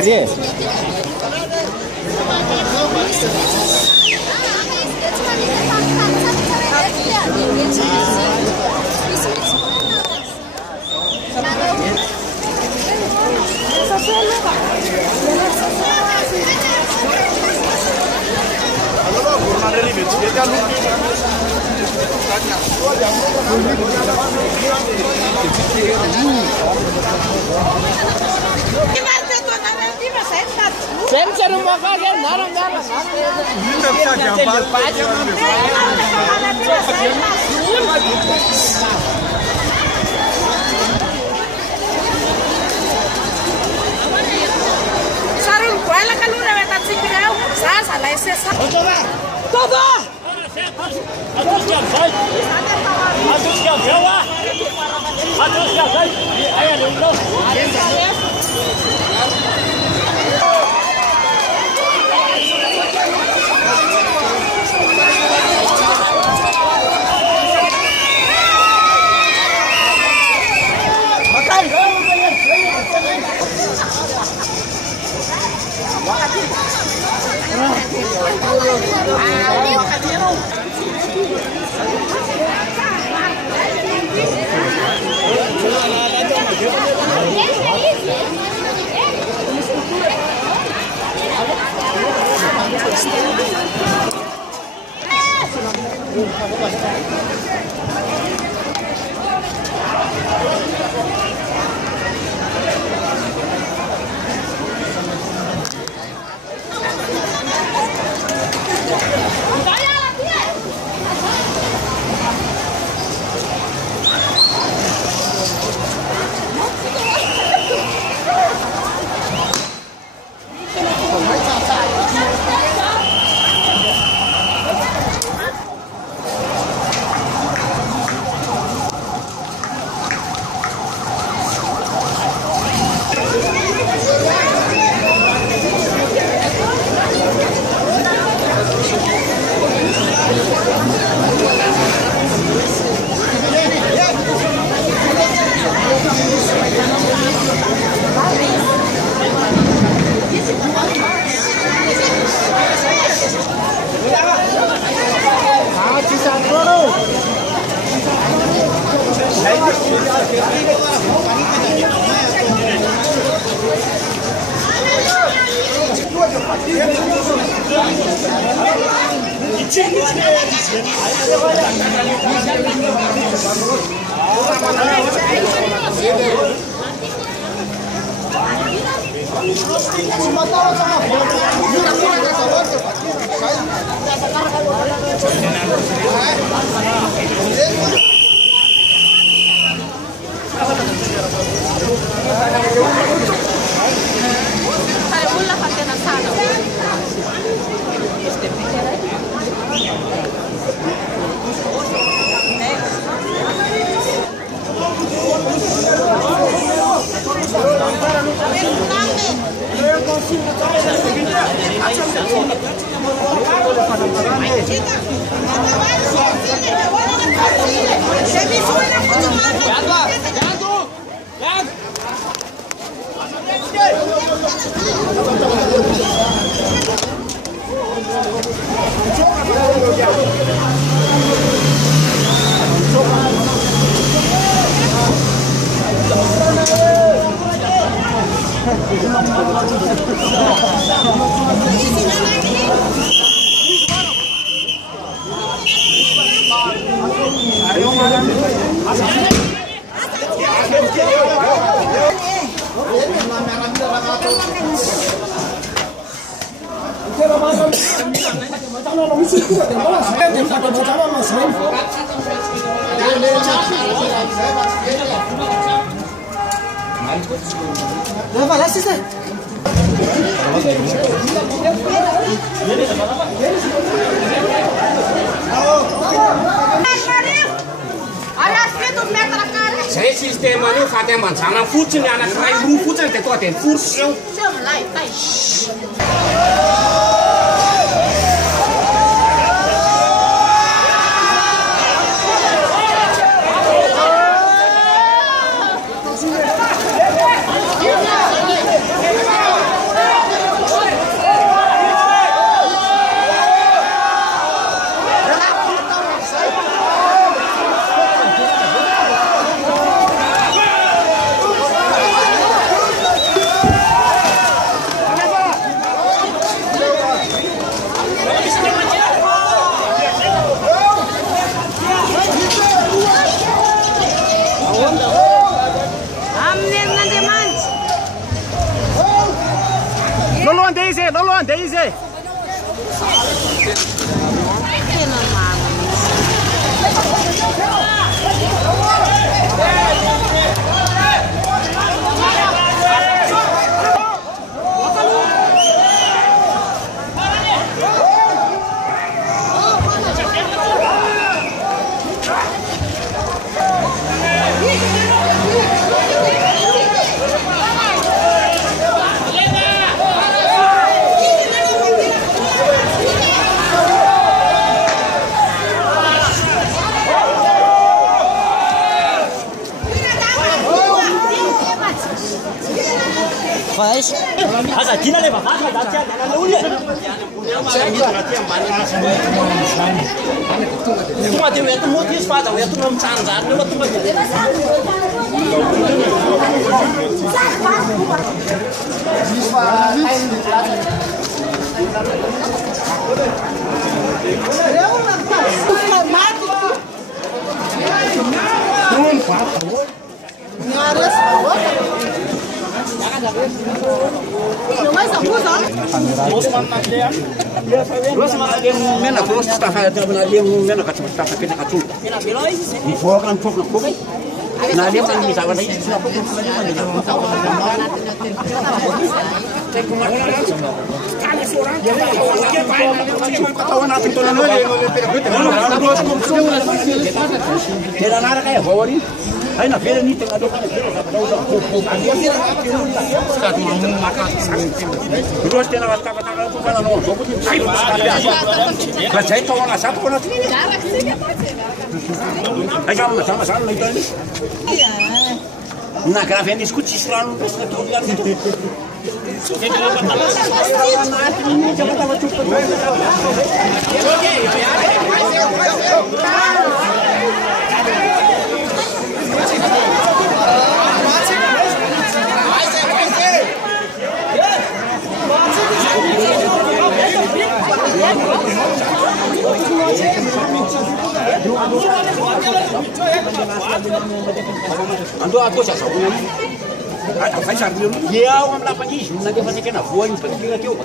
ready? Saya sistema ini fatih mancana futsal anak lain rum futsal ketua ten futsal. mandeha izy e. Asa dina le vavaka da tia le ule. Kuma te wetu mo tis fata wetu mo mtsanza no mo tumo. Hayna vele ni tenga doka vele za dauza popo. Skatu mamu maka santi. Terus tena kata tu kana no. Sopo ti sai ba. Sai to na sapo na tini. Ai sama na itali. Na kara vem discutir strano, isso tudo já tudo. Andou a coisa só. Faz sabia. E a uma lá para isso, não deve fazer que na rua, não pode ir aqui, eu